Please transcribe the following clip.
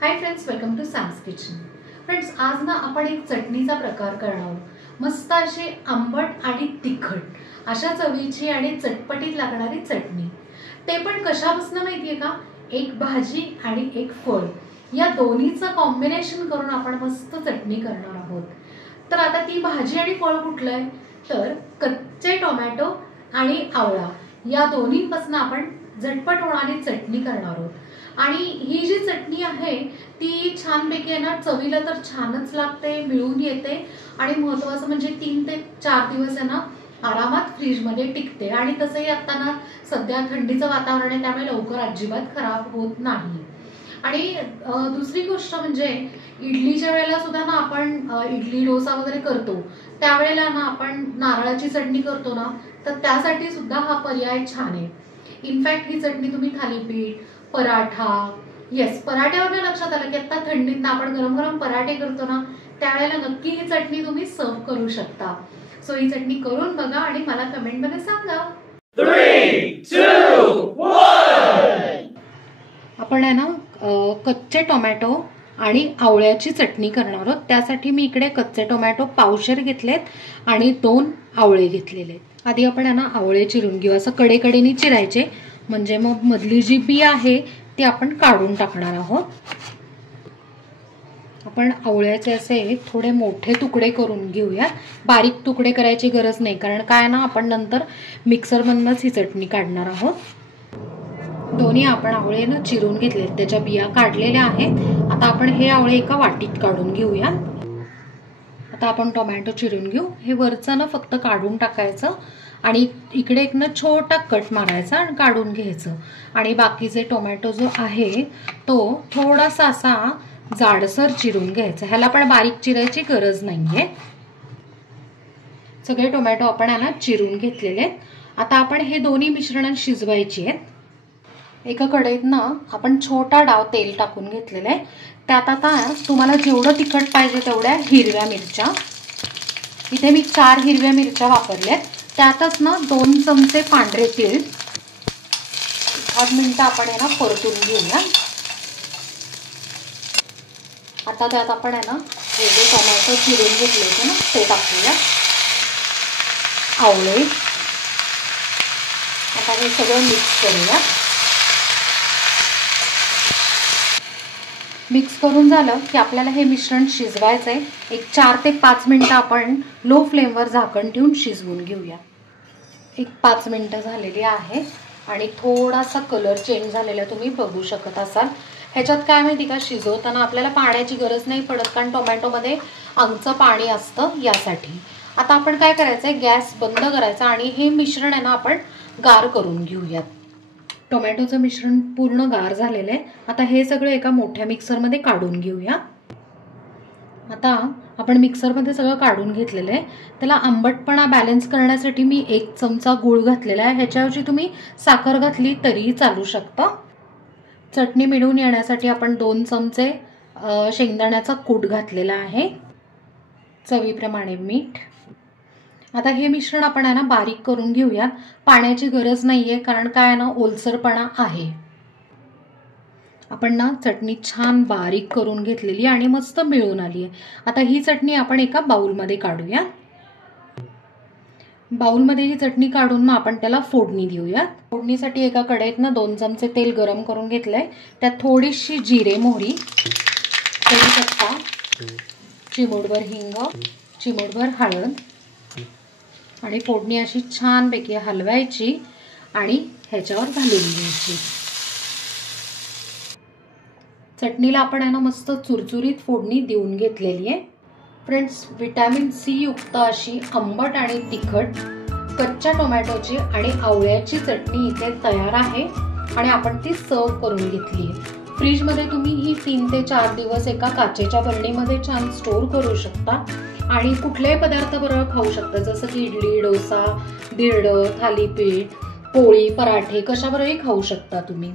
High friends, welcome to Sam's kitchen. Friends, आज ना आपण एक चटणीचा प्रकार करणार आहोत। मस्त अशी आंबट आणि तिखट अशा चवीची आणि चटपटीत लागणारी चटणी। ते पण कशापासून माहितीये का? एक भाजी आणि एक फळ या दोन्हीचं कॉम्बिनेशन करून आपण मस्त चटणी करणार आहोत। तर आता ती भाजी आणि फळ कुठलं आहे? तर कच्चे टोमॅटो आणि आवळा या दोन्हीपासून आपण झटपट होणारी चटणी करणार आहोत। आणि ही जी चटणी आहे ती छानपैकी आहे ना, चवीला तर छानच लागते, मिळून येते आणि महत्त्वाचं म्हणजे 3 ते 4 दिवस आहे ना आरामात फ्रीजमध्ये टिकते। आणि तसंही आता ना सध्या थंडीचं वातावरण आहे, त्यामुळे लवकर अजिबात खराब होत नाही। आणि दुसरी गोष्ट म्हणजे इडलीच्या वेळेला सुद्धा ना आपण इडली डोसा वगैरे करतो, त्यावेळेला ना आपण नारळाची चटणी करतो ना, तर त्यासाठी सुद्धा हा पर्याय छान आहे। इनफॅक्ट ही चटणी तुम्ही थालीपीठ, पराठा, पराठ्यावर लक्षात आलं की आता थंडीत ना आपण गरम गरम पराठे करतो ना, त्यावेळेला नक्की ही चटणी तुम्ही सर्व करू शकता। सो ही चटणी करून बघा आणि मला कमेंट मध्ये सांगा। 3, 2, 1 आपण आहे ना कच्चे टोमॅटो आणि आवळ्याची चटणी करणार आहोत। त्यासाठी मी इकडे कच्चे टोमॅटो पावशेर घेतलेत आणि 2 आवळे घेतलेले आहेत। आधी आपण आहे ना आवळे चिरून घेऊ, असं कडेकडेने चिरायचे, म्हणजे मग मधली जी बी आहे ती आपण काढून टाकणार आहोत। आपण आवळ्याचे असे थोडे मोठे तुकडे करून घेऊया, बारीक तुकडे करायची गरज नाही, कारण काय ना आपण नंतर मिक्सरमधूनच ही चटणी काढणार आहोत। दोन्ही आपण आवळे ना चिरून घेतले, त्याच्या बिया काढलेल्या आहेत। आता आपण हे आवळे एका वाटीत काढून घेऊया। आता आपण टोमॅटो चिरून घेऊ, हे वरचं ना फक्त काढून टाकायचं आणि इकडे एक ना छोटा कट मारायचा आणि काढून घ्यायचं। आणि बाकीचे टोमॅटो जो आहे तो थोडासा असा जाडसर चिरून घ्यायचा, ह्याला पण बारीक चिरायची गरज नाहीये। सगळे टोमॅटो आपण ना चिरून घेतलेले आहेत। आता आपण हे दोन्ही मिश्रण शिजवायची आहेत। एका कढईत ना आपण छोटा डाव तेल टाकून घेतलेलं आहे, त्यात आता तुम्हाला जेवढं तिखट पाहिजे तेवढ्या हिरव्या मिरच्या, इथे मी 4 हिरव्या मिरच्या वापरल्यात, त्यातच ना 2 चमचे पांढरे तीळ, 1 मिनिट आपण आहे ना परतून घेऊया। आता त्यात आपण आहे ना हे जे टोमॅटो चिरून घेतले होते ना ते टाकूया, आवळे, आता हे सगळं मिक्स करूया। मिक्स करून झालं की आपल्याला हे मिश्रण शिजवायचं आहे। एक 4 ते 5 मिनिटं आपण लो फ्लेमवर झाकण ठेवून शिजवून घेऊया। एक 5 मिनिटं झालेली आहे आणि थोडासा कलर चेंज झालेला तुम्ही बघू शकत असाल। ह्याच्यात काय माहिती का, शिजवताना आपल्याला पाण्याची गरज नाही पडत, कारण टोमॅटोमध्ये अंगचं पाणी असतं यासाठी। आता आपण काय करायचं आहे, गॅस बंद करायचा आणि हे मिश्रण आहे ना आपण गार करून घेऊयात। टोमॅटोचं मिश्रण पूर्ण गार झालेलं आहे। आता हे सगळं एका मोठ्या मिक्सरमध्ये काढून घेऊया। आता आपण मिक्सरमध्ये सगळं काढून घेतलेलं आहे। त्याला आंबटपणा बॅलन्स करण्यासाठी मी 1 चमचा गूळ घातलेला आहे, ह्याच्याऐवजी तुम्ही साखर घातली तरीही चालू शकतं। चटणी मिळून येण्यासाठी आपण 2 चमचे शेंगदाण्याचा कूट घातलेला आहे, चवीप्रमाणे मीठ। आता हे मिश्रण आपण आहे ना बारीक करून घेऊया, पाण्याची गरज नाहीये, कारण काय ना ओलसरपणा आहे। आपण ना चटणी छान बारीक करून घेतलेली आणि मस्त मिळून आली आहे। आता ही चटणी आपण एका बाउलमध्ये काढूया। बाउलमध्ये ही चटणी काढून मग आपण त्याला फोडणी देऊया। फोडणीसाठी एका कढईत ना 2 चमचे तेल गरम करून घेतलंय, त्यात थोडीशी जिरे मोहरी, कढीपत्ता, चिमूटभर हिंग, चिमूटभर हळद आणि फोडणी अशी छानपैकी हलवायची आणि ह्याच्यावर घालून घ्यायची। चटणीला आपण आहे ना मस्त चुरचुरीत फोडणी देऊन घेतलेली आहे। फ्रेंड्स, व्हिटॅमिन सी युक्त अशी आंबट आणि तिखट कच्च्या टोमॅटोची आणि आवळ्याची चटणी इथे तयार आहे आणि आपण ती सर्व करून घेतली आहे। फ्रीजमध्ये तुम्ही ही 3 ते 4 दिवस एका काचेच्या बरणीमध्ये छान स्टोर करू शकता आणि कुठल्याही पदार्थ बरोबर खाऊ शकता, जसं की इडली, डोसा, धिरडं, थालीपीठ, पोळी, पराठे कशाबरोबरही खाऊ शकता तुम्ही।